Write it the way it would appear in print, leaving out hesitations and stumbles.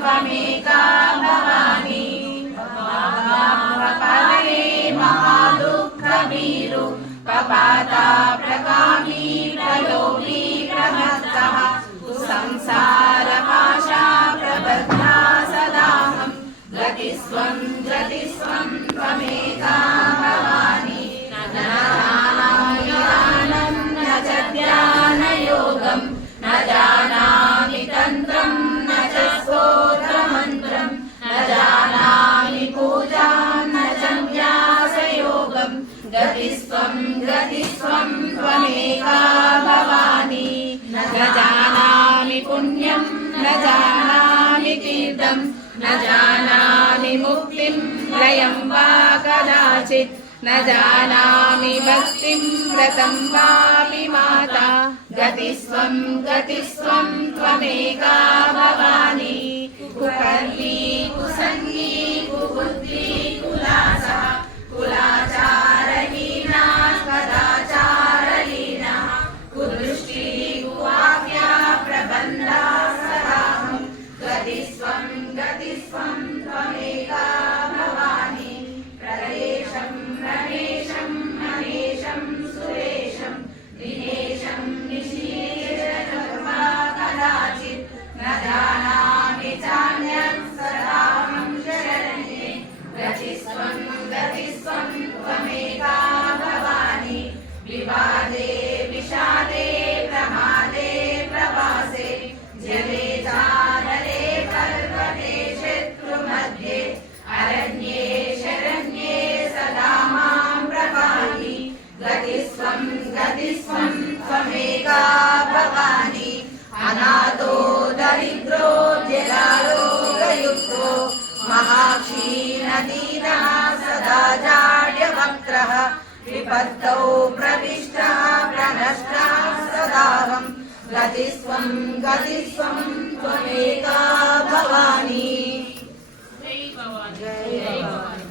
त्वमेका भवानी भवपालये महादुःखभीरु पपाता प्रकामी प्रलोभी प्रमत्तः संसारपाशा प्रबद्धा सदाहं गतिस्त्वं त्वमेका भवानी न जानामि ध्यानं न च ध्यानयोगं न जानामि तन्त्रं न च स्तोत्रमन्त्रं न जानामि पूजां न च न्यासयोगं गतिस्त्वं त्वमेका भवानी न जानामि पुण्यं न जानामि तीर्थं न जानामि मुक्तिं लयं वा कदाचित् न जानामि भक्तिं व्रतं वापि माता गतिस्त्वं त्वमेका भवानी कुकर्मी कुसङ्गी कुबुद्धि कुलासा कुलाचारहीना कदाचारलीना कुदृष्टि कुवाक्या प्रबन्धा सदाहं गतिस्त्वं त्वमेका भवानी प्रदेशं रमेशं महेशं सुरेशं दिनेशं निशीशं वा कदाचित् न जानामि चान्यं सदाहं शरण्ये गतिस्त्वं त्वमेका भवानी विवादे विषादे प्रमादे प्रवासे जले चानले पर्वते शत्रुमध्ये अरण्ये शरण्ये सदा मां प्रपाहि गतिस्त्वं त्वमेका भवानी अनाथो दरिद्रो जलारोगयुक्तो महाक्षीणदीनः सदा जाड्यवक्त्रः विपत्तौ प्रविष्टः प्रनष्टः सदाहं गतिस्त्वं त्वमेका भवानी। जय भवानी।